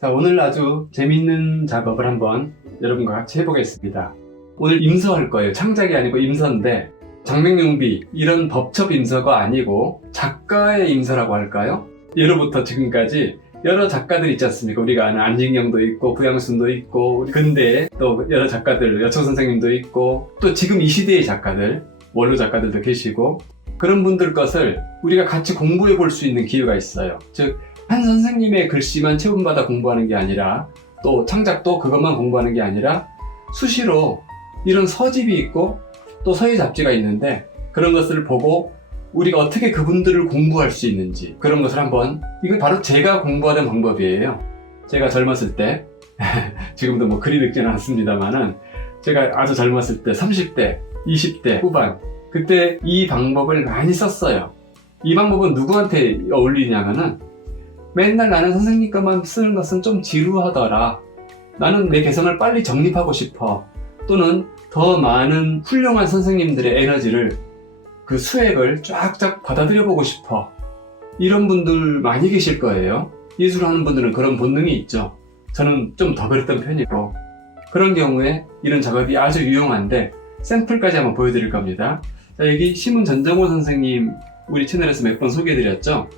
자, 오늘 아주 재밌는 작업을 한번 여러분과 같이 해보겠습니다. 오늘 임서할 거예요. 창작이 아니고 임서인데 장명용비 이런 법첩 임서가 아니고 작가의 임서라고 할까요? 예로부터 지금까지 여러 작가들 있지 않습니까? 우리가 아는 안진경도 있고 구양순도 있고 근대에 또 여러 작가들 여초 선생님도 있고 또 지금 이 시대의 작가들 원로 작가들도 계시고 그런 분들 것을 우리가 같이 공부해 볼 수 있는 기회가 있어요. 즉 한 선생님의 글씨만 체험받아 공부하는 게 아니라 또 창작도 그것만 공부하는 게 아니라 수시로 이런 서집이 있고 또 서예 잡지가 있는데 그런 것을 보고 우리가 어떻게 그분들을 공부할 수 있는지 그런 것을 한번 이거 바로 제가 공부하던 방법이에요. 제가 젊었을 때 지금도 뭐 그리 늙지는 않습니다만은 제가 아주 젊었을 때 30대 20대 후반 그때 이 방법을 많이 썼어요. 이 방법은 누구한테 어울리냐면은 맨날 나는 선생님 것만 쓰는 것은 좀 지루하더라. 나는 내 개성을 빨리 정립하고 싶어. 또는 더 많은 훌륭한 선생님들의 에너지를 그 수액을 쫙쫙 받아들여 보고 싶어. 이런 분들 많이 계실 거예요. 예술하는 분들은 그런 본능이 있죠. 저는 좀 더 그랬던 편이고 그런 경우에 이런 작업이 아주 유용한데 샘플까지 한번 보여드릴 겁니다. 자, 여기 심은 전정호 선생님 우리 채널에서 몇 번 소개해드렸죠.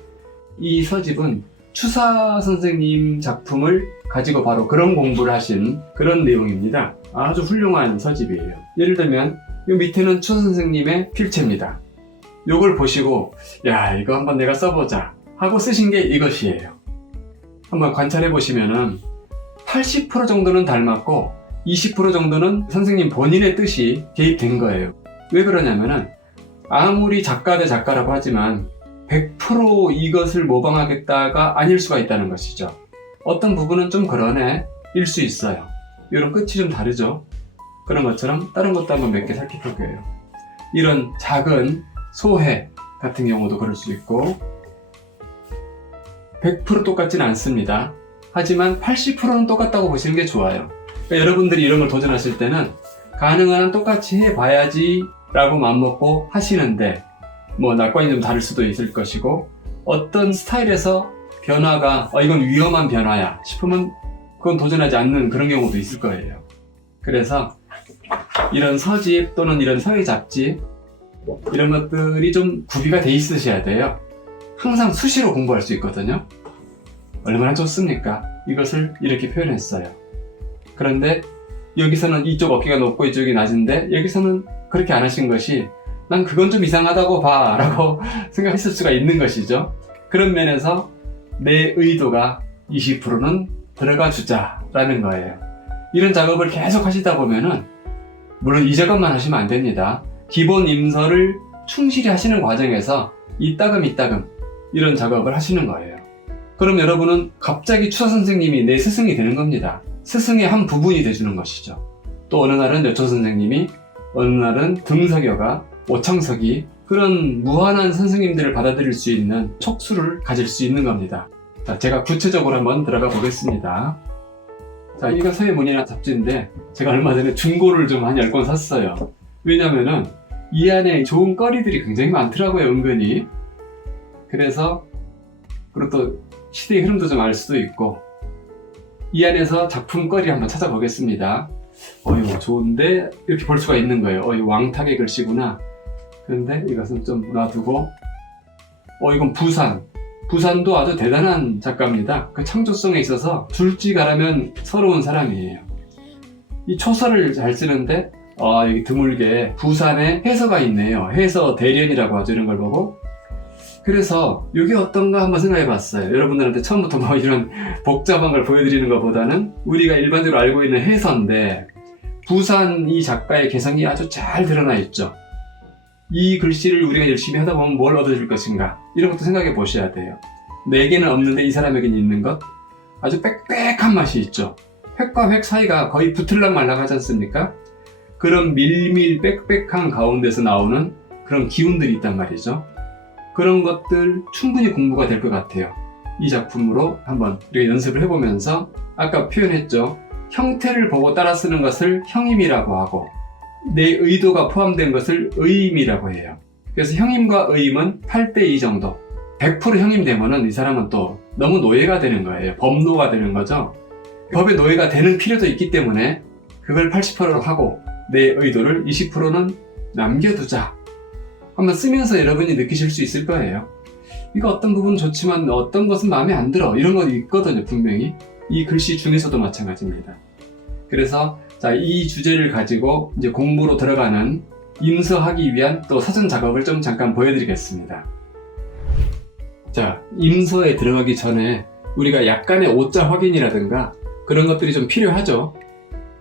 이 서집은 추사 선생님 작품을 가지고 바로 그런 공부를 하신 그런 내용입니다. 아주 훌륭한 서집이에요. 예를 들면 이 밑에는 추사 선생님의 필체입니다. 요걸 보시고 야 이거 한번 내가 써보자 하고 쓰신 게 이것이에요. 한번 관찰해 보시면은 80% 정도는 닮았고 20% 정도는 선생님 본인의 뜻이 개입된 거예요. 왜 그러냐면은 아무리 작가 대 작가라고 하지만 100% 이것을 모방하겠다가 아닐 수가 있다는 것이죠. 어떤 부분은 좀 그러네 일 수 있어요. 이런 끝이 좀 다르죠. 그런 것처럼 다른 것도 한번 몇 개 살펴볼 거예요. 이런 작은 소해 같은 경우도 그럴 수 있고 100% 똑같지는 않습니다. 하지만 80%는 똑같다고 보시는 게 좋아요. 그러니까 여러분들이 이런 걸 도전하실 때는 가능한 한 똑같이 해봐야지 라고 맘먹고 하시는데 뭐 낙관이 좀 다를 수도 있을 것이고 어떤 스타일에서 변화가 이건 위험한 변화야 싶으면 그건 도전하지 않는 그런 경우도 있을 거예요. 그래서 이런 서집 또는 이런 서예 잡지 이런 것들이 좀 구비가 돼 있으셔야 돼요. 항상 수시로 공부할 수 있거든요. 얼마나 좋습니까? 이것을 이렇게 표현했어요. 그런데 여기서는 이쪽 어깨가 높고 이쪽이 낮은데 여기서는 그렇게 안 하신 것이 난 그건 좀 이상하다고 봐 라고 생각했을 수가 있는 것이죠. 그런 면에서 내 의도가 20%는 들어가 주자 라는 거예요. 이런 작업을 계속 하시다 보면은 물론 이 작업만 하시면 안 됩니다. 기본 임서를 충실히 하시는 과정에서 이따금 이런 작업을 하시는 거예요. 그럼 여러분은 갑자기 추사 선생님이 내 스승이 되는 겁니다. 스승의 한 부분이 돼주는 것이죠. 또 어느 날은 여초 선생님이 어느 날은 등석여가 오창석이 그런 무한한 선생님들을 받아들일 수 있는 촉수를 가질 수 있는 겁니다. 자, 제가 구체적으로 한번 들어가 보겠습니다. 자, 이거 서예문이나 잡지인데 제가 얼마 전에 중고를 좀 한 10권 샀어요. 왜냐면은 이 안에 좋은 거리들이 굉장히 많더라고요, 은근히. 그래서 그리고 또 시대의 흐름도 좀 알 수도 있고 이 안에서 작품 거리 한번 찾아보겠습니다. 이거 좋은데 이렇게 볼 수가 있는 거예요. 이거 왕탁의 글씨구나. 그런데 이것은 좀 놔두고 이건 부산도 아주 대단한 작가입니다. 그 창조성에 있어서 줄지가라면 서러운 사람이에요. 이 초서를 잘 쓰는데 여기 드물게 부산에 해서가 있네요. 해서 대련이라고 하죠. 이런 걸 보고 그래서 이게 어떤가 한번 생각해 봤어요. 여러분들한테 처음부터 뭐 이런 복잡한 걸 보여드리는 것보다는 우리가 일반적으로 알고 있는 해서인데 부산 이 작가의 개성이 아주 잘 드러나 있죠. 이 글씨를 우리가 열심히 하다 보면 뭘 얻어줄 것인가 이런 것도 생각해 보셔야 돼요. 내게는 없는데 이 사람에게는 있는 것 아주 빽빽한 맛이 있죠. 획과 획 사이가 거의 붙을락 말락 하지 않습니까? 그런 밀밀 빽빽한 가운데서 나오는 그런 기운들이 있단 말이죠. 그런 것들 충분히 공부가 될 것 같아요. 이 작품으로 한번 우리가 연습을 해보면서 아까 표현했죠. 형태를 보고 따라 쓰는 것을 형임이라고 하고 내 의도가 포함된 것을 의임이라고 해요. 그래서 형임과 의임은 8:2 정도 100% 형임 되면은 이 사람은 또 너무 노예가 되는 거예요. 법노가 되는 거죠. 법의 노예가 되는 필요도 있기 때문에 그걸 80%로 하고 내 의도를 20%는 남겨두자. 한번 쓰면서 여러분이 느끼실 수 있을 거예요. 이거 어떤 부분은 좋지만 어떤 것은 마음에 안 들어. 이런 거 있거든요, 분명히. 이 글씨 중에서도 마찬가지입니다. 그래서 자, 이 주제를 가지고 이제 공부로 들어가는 임서하기 위한 또 사전 작업을 좀 잠깐 보여드리겠습니다. 자, 임서에 들어가기 전에 우리가 약간의 오자 확인이라든가 그런 것들이 좀 필요하죠.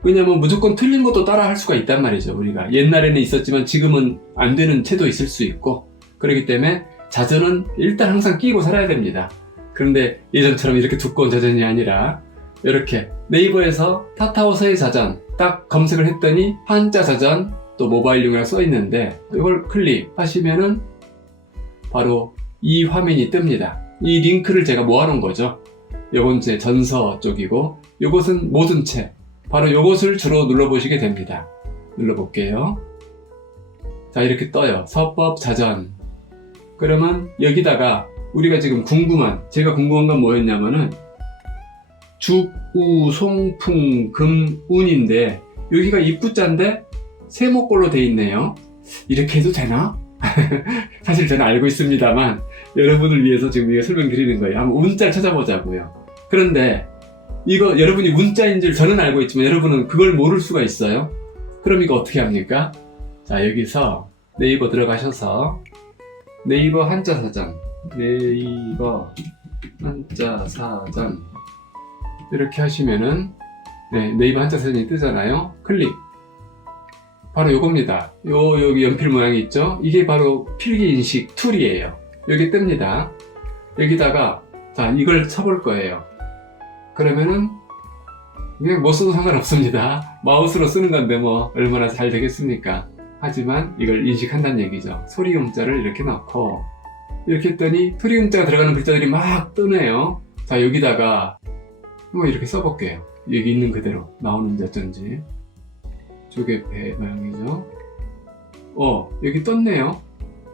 왜냐면 무조건 틀린 것도 따라 할 수가 있단 말이죠. 우리가 옛날에는 있었지만 지금은 안 되는 채도 있을 수 있고, 그렇기 때문에 자전은 일단 항상 끼고 살아야 됩니다. 그런데 예전처럼 이렇게 두꺼운 자전이 아니라 이렇게 네이버에서 타타오서의 자전 딱 검색을 했더니 한자 자전 또 모바일용이라고 써 있는데 이걸 클릭하시면은 바로 이 화면이 뜹니다. 이 링크를 제가 모아놓은 거죠. 요건 제 전서 쪽이고 요것은 모든 책, 바로 요것을 주로 눌러보시게 됩니다. 눌러볼게요. 자, 이렇게 떠요. 서법 자전. 그러면 여기다가 우리가 지금 제가 궁금한 건 뭐였냐면은 죽, 우, 송, 풍, 금, 운인데 여기가 입구자인데 세모꼴로 돼 있네요. 이렇게 해도 되나? 사실 저는 알고 있습니다만 여러분을 위해서 지금 이거 설명드리는 거예요. 한번 운자를 찾아보자고요. 그런데 이거 여러분이 운자인 줄 저는 알고 있지만 여러분은 그걸 모를 수가 있어요. 그럼 이거 어떻게 합니까? 자, 여기서 네이버 들어가셔서 네이버 한자사전, 네이버 한자사전 이렇게 하시면은 네이버 한자사전이 뜨잖아요. 클릭. 바로 요겁니다. 여기 연필 모양이 있죠? 이게 바로 필기인식 툴이에요. 여기 뜹니다. 여기다가 자, 이걸 쳐볼 거예요. 그러면은 그냥 뭐 써도 상관없습니다. 마우스로 쓰는 건데 뭐 얼마나 잘 되겠습니까? 하지만 이걸 인식한다는 얘기죠. 소리음자를 이렇게 넣고 이렇게 했더니 소리음자가 들어가는 글자들이 막 뜨네요. 자, 여기다가 뭐 이렇게 써볼게요. 여기 있는 그대로 나오는지 어쩐지. 조개배 모양이죠. 여기 떴네요.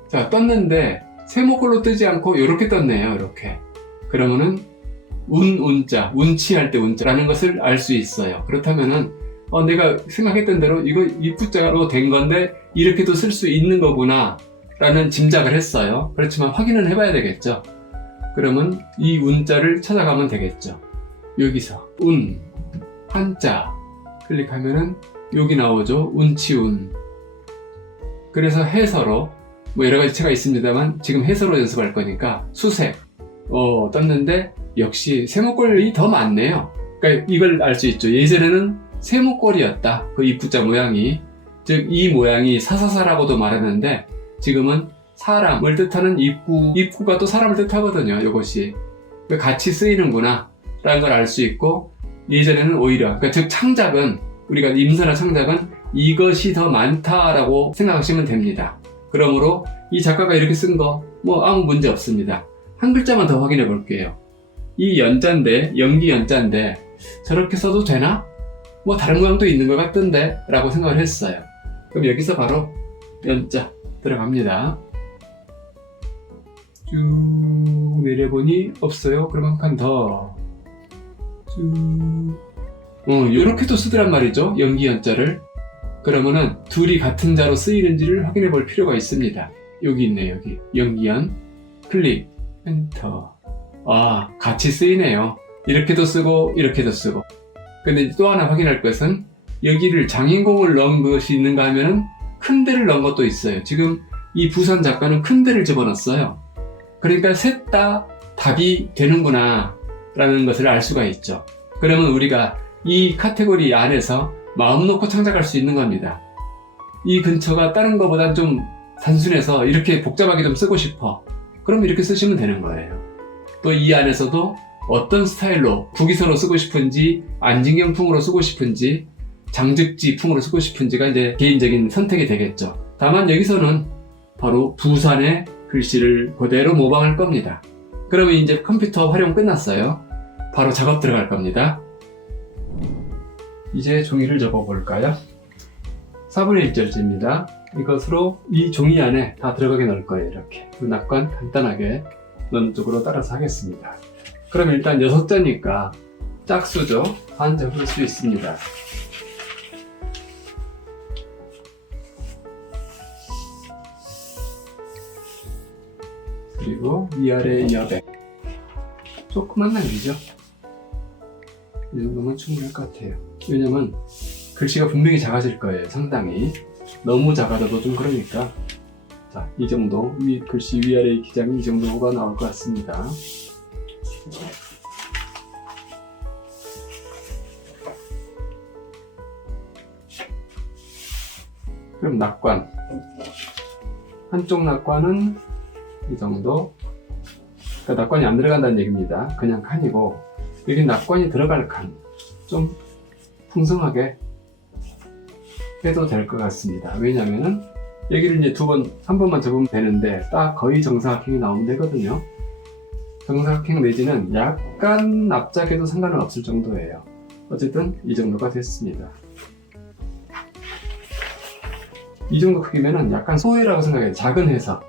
자, 떴는데 세모꼴로 뜨지 않고 이렇게 떴네요. 이렇게. 그러면은 운자, 운치할 때 운자라는 것을 알 수 있어요. 그렇다면은 내가 생각했던 대로 이거 입구자로 된 건데 이렇게도 쓸 수 있는 거구나 라는 짐작을 했어요. 그렇지만 확인은 해봐야 되겠죠. 그러면 이 운자를 찾아가면 되겠죠. 여기서 운, 한자 클릭하면은 여기 나오죠. 운치운. 그래서 해서로 뭐 여러가지 체가 있습니다만 지금 해서로 연습할 거니까 수색 떴는데 역시 세모꼴이 더 많네요. 그러니까 이걸 알 수 있죠. 예전에는 세모꼴이었다. 그 입구자 모양이. 즉 이 모양이 사사사라고도 말하는데 지금은 사람을 뜻하는 입구가 또 사람을 뜻하거든요. 이것이 같이 쓰이는구나 라는 걸 알 수 있고, 예전에는 오히려 그러니까 즉 창작은 우리가 임서나 창작은 이것이 더 많다라고 생각하시면 됩니다. 그러므로 이 작가가 이렇게 쓴 거 뭐 아무 문제 없습니다. 한 글자만 더 확인해 볼게요. 이 연자인데, 연기 연자인데 저렇게 써도 되나? 뭐 다른 모양도 있는 것 같던데 라고 생각을 했어요. 그럼 여기서 바로 연자 들어갑니다. 쭉 내려보니 없어요. 그럼 한 칸 더 쭉 요렇게도 쓰더란 말이죠. 연기 연자를. 그러면은 둘이 같은 자로 쓰이는지를 확인해 볼 필요가 있습니다. 여기 있네요. 여기 연기연 클릭 엔터. 같이 쓰이네요. 이렇게도 쓰고 이렇게도 쓰고. 근데 또 하나 확인할 것은 여기를 장인공을 넣은 것이 있는가 하면은 큰 데를 넣은 것도 있어요. 지금 이 부산 작가는 큰 데를 집어넣었어요. 그러니까 셋 다 답이 되는구나 라는 것을 알 수가 있죠. 그러면 우리가 이 카테고리 안에서 마음 놓고 창작할 수 있는 겁니다. 이 근처가 다른 것보단 좀 단순해서 이렇게 복잡하게 좀 쓰고 싶어. 그럼 이렇게 쓰시면 되는 거예요. 또 이 안에서도 어떤 스타일로 국이서로 쓰고 싶은지, 안진경풍으로 쓰고 싶은지, 장즉지풍으로 쓰고 싶은지가 이제 개인적인 선택이 되겠죠. 다만 여기서는 바로 부산의 글씨를 그대로 모방할 겁니다. 그러면 이제 컴퓨터 활용 끝났어요. 바로 작업 들어갈 겁니다. 이제 종이를 접어볼까요? 4분의 1절지입니다. 이것으로 이 종이 안에 다 들어가게 넣을 거예요. 이렇게 낙관 간단하게 넣는 쪽으로 따라서 하겠습니다. 그럼 일단 6자니까 짝수죠. 한 적을 수 있습니다. 그리고 위아래 여백. 조그만 남기죠. 이 정도면 충분할 것 같아요. 왜냐면 글씨가 분명히 작아질 거예요. 상당히. 너무 작아져도 좀 그러니까. 자, 이 정도. 글씨 위아래 기장이 이 정도가 나올 것 같습니다. 그럼 낙관. 한쪽 낙관은 이 정도. 그러니까 낙관이 안 들어간다는 얘기입니다. 그냥 칸이고, 여기 낙관이 들어갈 칸. 좀 풍성하게 해도 될 것 같습니다. 왜냐면은 여기를 이제 한 번만 접으면 되는데 딱 거의 정사각형이 나오면 되거든요. 정사각형 내지는 약간 납작해도 상관은 없을 정도예요. 어쨌든 이 정도가 됐습니다. 이 정도 크기면은 약간 소해라고 생각해요. 작은 회사.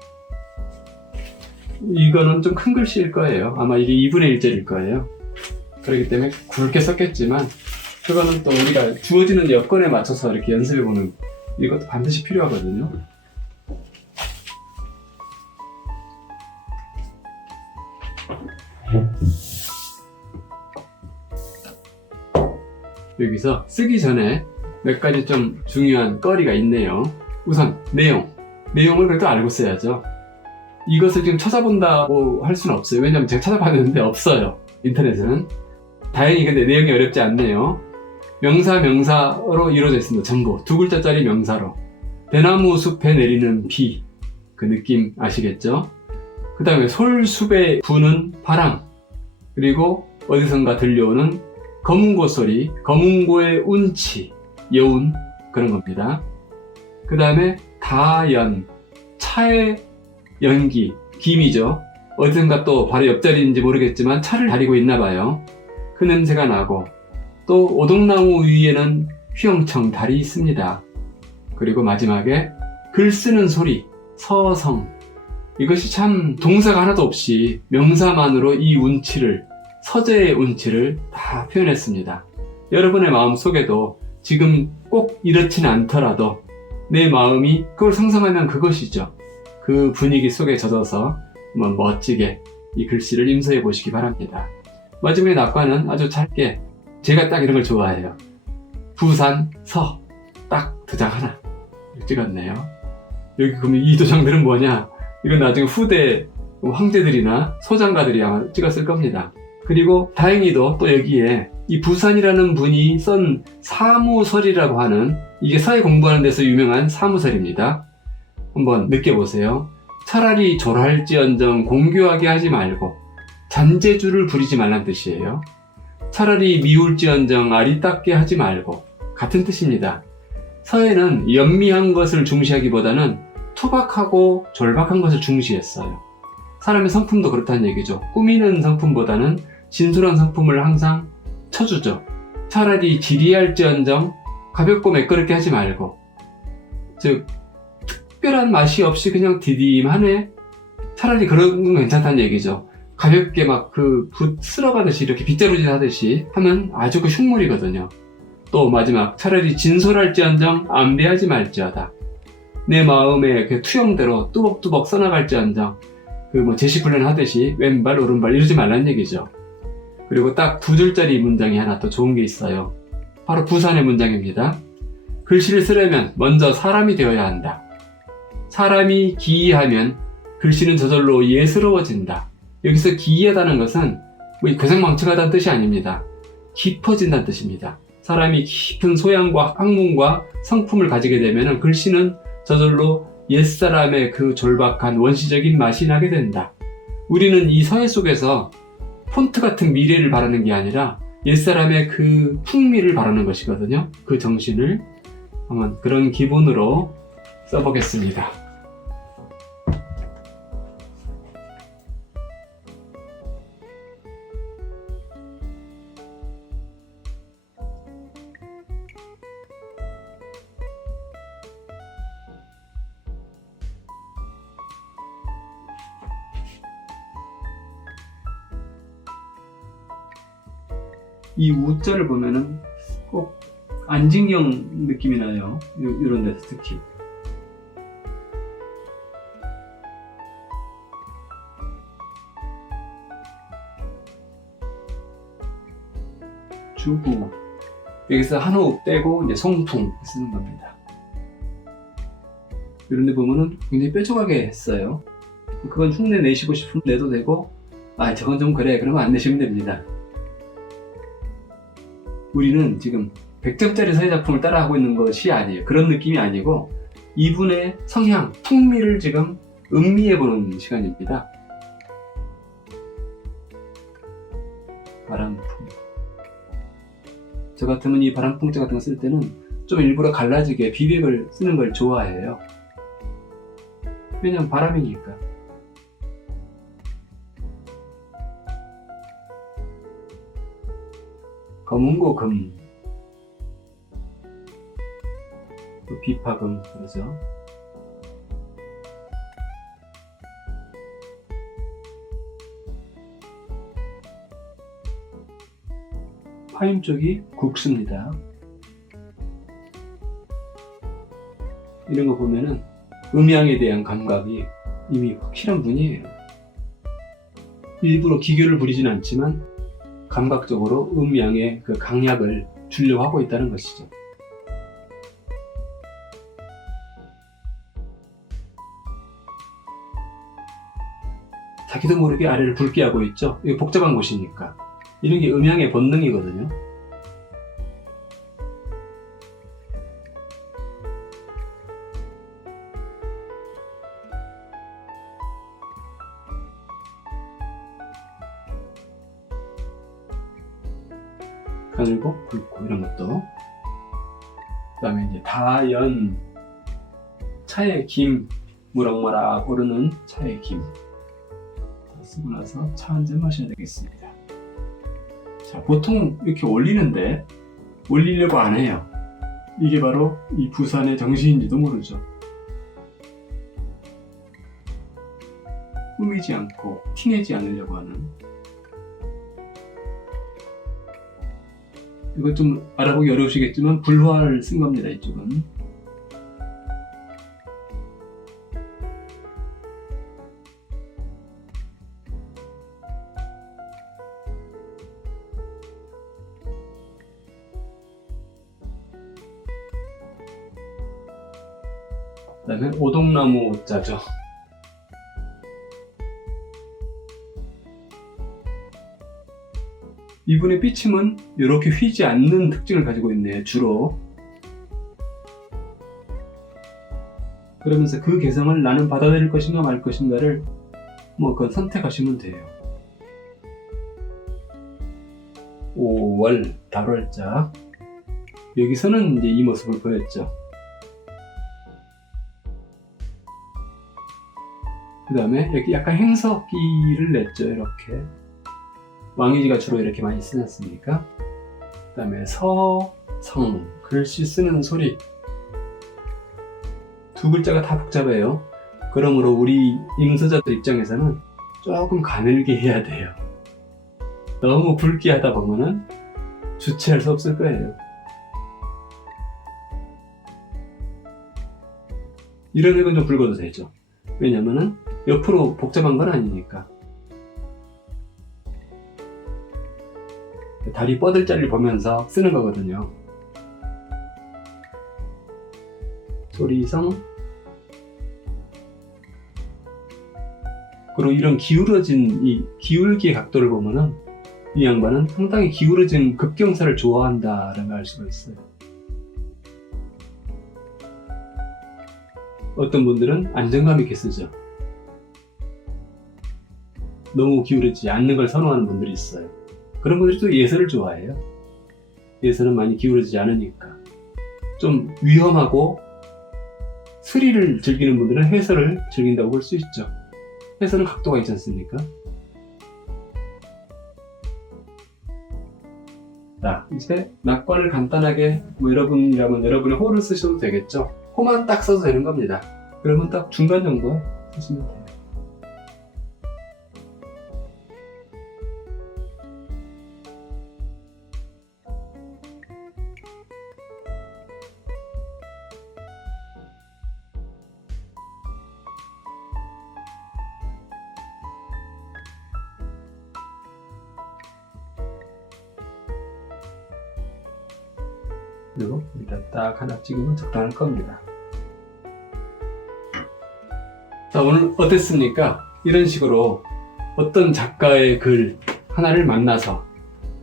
이거는 좀 큰 글씨일 거예요. 아마 이게 2분의 1짜리일 거예요. 그렇기 때문에 굵게 썼겠지만 그거는 또 우리가 주어지는 여건에 맞춰서 이렇게 연습해보는 이것도 반드시 필요하거든요. 여기서 쓰기 전에 몇 가지 좀 중요한 거리가 있네요. 우선 내용을 그래도 알고 써야죠. 이것을 지금 찾아본다고 할 수는 없어요. 왜냐면 제가 찾아봤는데 없어요. 인터넷에는. 다행히 근데 내용이 어렵지 않네요. 명사로 이루어져 있습니다. 전부 2글자짜리 명사로. 대나무 숲에 내리는 비, 그 느낌 아시겠죠? 그 다음에 솔숲에 부는 바람, 그리고 어디선가 들려오는 검은고 소리, 검은고의 운치, 여운, 그런 겁니다. 그 다음에 다연, 차의 연기, 김이죠. 어디선가 또 바로 옆자리인지 모르겠지만 차를 다리고 있나 봐요. 그 냄새가 나고, 또 오동나무 위에는 휘영청 달이 있습니다. 그리고 마지막에 글 쓰는 소리, 서성. 이것이 참 동사가 하나도 없이 명사만으로 이 운치를, 서재의 운치를 다 표현했습니다. 여러분의 마음 속에도 지금 꼭 이렇지는 않더라도 내 마음이 그걸 상상하면 그것이죠. 그 분위기 속에 젖어서 한번 멋지게 이 글씨를 임서해 보시기 바랍니다. 마지막에 낙관은 아주 짧게, 제가 딱 이런 걸 좋아해요. 부산, 서, 딱 2장 하나 찍었네요. 여기 그러면 이 도장들은 뭐냐? 이건 나중에 후대 황제들이나 소장가들이 아마 찍었을 겁니다. 그리고 다행히도 또 여기에 이 부산이라는 분이 쓴 사무설이라고 하는, 이게 사회 공부하는 데서 유명한 사무설입니다. 한번 느껴보세요. 차라리 졸할지언정 공교하게 하지 말고 잔재주를 부리지 말란 뜻이에요. 차라리 미울지언정 아리따게 하지 말고, 같은 뜻입니다. 서해는 연미한 것을 중시하기보다는 투박하고 절박한 것을 중시했어요. 사람의 성품도 그렇다는 얘기죠. 꾸미는 성품보다는 진솔한 성품을 항상 쳐주죠. 차라리 지리할지언정 가볍고 매끄럽게 하지 말고, 즉 특별한 맛이 없이 그냥 디딤하네, 차라리 그런 건 괜찮다는 얘기죠. 가볍게 막 붓 쓸어가듯이 이렇게 빗자루질 하듯이 하면 아주 그 흉물이거든요. 또 마지막, 차라리 진솔할지언정 안배하지 말지어다. 내 마음의 그 투영대로 뚜벅뚜벅 써나갈지언정, 제시훈련 하듯이 왼발 오른발 이러지 말란 얘기죠. 그리고 딱 2줄짜리 문장이 하나 또 좋은 게 있어요. 바로 부산의 문장입니다. 글씨를 쓰려면 먼저 사람이 되어야 한다. 사람이 기이하면 글씨는 저절로 예스러워진다. 여기서 기이하다는 것은 괴상망측하다는 뜻이 아닙니다. 깊어진다는 뜻입니다. 사람이 깊은 소양과 학문과 성품을 가지게 되면 글씨는 저절로 옛사람의 그 절박한 원시적인 맛이 나게 된다. 우리는 이 서예 속에서 폰트 같은 미래를 바라는 게 아니라 옛사람의 그 풍미를 바라는 것이거든요. 그 정신을 한번 그런 기분으로 써보겠습니다. 이 우자를 보면은 꼭 안진경 느낌이 나요. 이런 데서 특히. 주구. 여기서 한 호흡 떼고 이제 송풍 쓰는 겁니다. 이런 데 보면은 굉장히 뾰족하게 했어요. 그건 흉내 내시고 싶으면 내도 되고, 아, 저건 좀 그래. 그러면 안 내시면 됩니다. 우리는 지금 100점짜리 서예작품을 따라하고 있는 것이 아니에요. 그런 느낌이 아니고 이분의 성향, 풍미를 지금 음미해보는 시간입니다. 바람풍. 저 같으면 이 바람풍자 같은 거 쓸 때는 좀 일부러 갈라지게 비백을 쓰는 걸 좋아해요. 왜냐면 바람이니까. 검은고 금, 비파금 그러죠. 파임 쪽이 국수입니다. 이런 거 보면은 음양에 대한 감각이 이미 확실한 분이에요. 일부러 기교를 부리진 않지만 감각적으로 음양의 그 강약을 주려고 하고 있다는 것이죠. 자기도 모르게 아래를 붉게 하고 있죠. 이거 복잡한 곳이니까. 이런 게 음양의 본능이거든요. 가늘고 굵고 이런 것도. 그 다음에 이제 다연, 차의 김, 무럭무럭 오르는 차의 김. 쓰고 나서 차 한 잔 마셔야 되겠습니다. 자, 보통 이렇게 올리는데 올리려고 안 해요. 이게 바로 이 부산의 정신인지도 모르죠. 꾸미지 않고 티내지 않으려고 하는. 이거 좀 알아보기 어려우시겠지만 불화를 쓴 겁니다. 이쪽은. 그 다음에 오동나무 자죠. 이분의 삐침은 이렇게 휘지 않는 특징을 가지고 있네요. 주로. 그러면서 그 개성을 나는 받아들일 것인가 말 것인가를 그건 선택하시면 돼요. 5월, 달월자. 여기서는 이제 이 모습을 보였죠. 그 다음에 여기 약간 행석기를 냈죠. 이렇게 왕이지가 주로 이렇게 많이 쓰셨으니까. 그 다음에 서성, 글씨 쓰는 소리. 두 글자가 다 복잡해요. 그러므로 우리 임서자들 입장에서는 조금 가늘게 해야 돼요. 너무 굵게 하다 보면은 주체할 수 없을 거예요. 이런 획은 좀 굵어도 되죠. 왜냐면은 옆으로 복잡한 건 아니니까. 다리 뻗을 자리를 보면서 쓰는 거거든요. 소리성. 그리고 이런 기울어진 이 기울기의 각도를 보면은 이 양반은 상당히 기울어진 급경사를 좋아한다라는 걸 알 수가 있어요. 어떤 분들은 안정감 있게 쓰죠. 너무 기울어지지 않는 걸 선호하는 분들이 있어요. 그런 분들이 또 예서를 좋아해요. 예서는 많이 기울어지지 않으니까. 좀 위험하고 스릴을 즐기는 분들은 해서를 즐긴다고 볼 수 있죠. 해서는 각도가 있지 않습니까? 자, 이제 낙관을 간단하게 여러분이라면 여러분의 호를 쓰셔도 되겠죠. 호만 딱 써도 되는 겁니다. 그러면 딱 중간 정도 쓰시면 돼요. 그리고 여기다 딱 하나 찍으면 적당할 겁니다. 자, 오늘 어땠습니까? 이런 식으로 어떤 작가의 글 하나를 만나서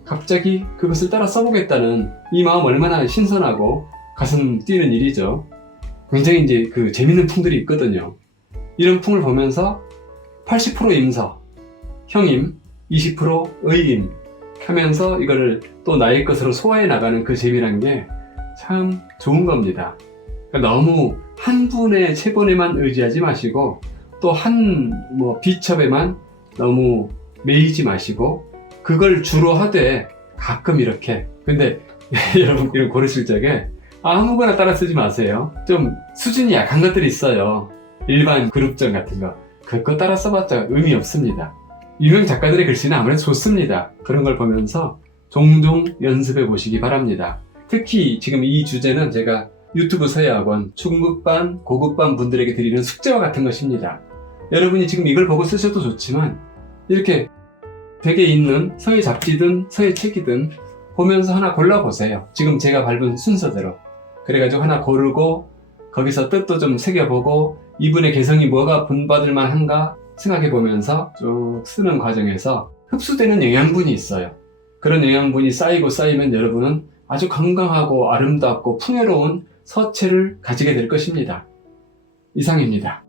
갑자기 그것을 따라 써보겠다는 이 마음 얼마나 신선하고 가슴 뛰는 일이죠. 굉장히 이제 그 재밌는 풍들이 있거든요. 이런 풍을 보면서 80% 임서, 형임, 20% 의임 하면서 이거를 또 나의 것으로 소화해 나가는 그 재미란 게 참 좋은 겁니다. 그러니까 너무 한 분의 체본에만 의지하지 마시고 또 한 비첩에만 너무 매이지 마시고 그걸 주로 하되 가끔 이렇게 근데 여러분 이런 고르실 적에 아무거나 따라 쓰지 마세요. 좀 수준이 약한 것들이 있어요. 일반 그룹전 같은 거 그거 따라 써봤자 의미 없습니다. 유명 작가들의 글씨는 아무래도 좋습니다. 그런 걸 보면서 종종 연습해 보시기 바랍니다. 특히 지금 이 주제는 제가 유튜브 서예학원 중급반, 고급반 분들에게 드리는 숙제와 같은 것입니다. 여러분이 지금 이걸 보고 쓰셔도 좋지만 이렇게 벽에 있는 서예 잡지든 서예 책이든 보면서 하나 골라보세요. 지금 제가 밟은 순서대로. 그래가지고 하나 고르고 거기서 뜻도 좀 새겨보고 이분의 개성이 뭐가 본받을 만한가 생각해보면서 쭉 쓰는 과정에서 흡수되는 영양분이 있어요. 그런 영양분이 쌓이고 쌓이면 여러분은 아주 건강하고 아름답고 풍요로운 서체를 가지게 될 것입니다. 이상입니다.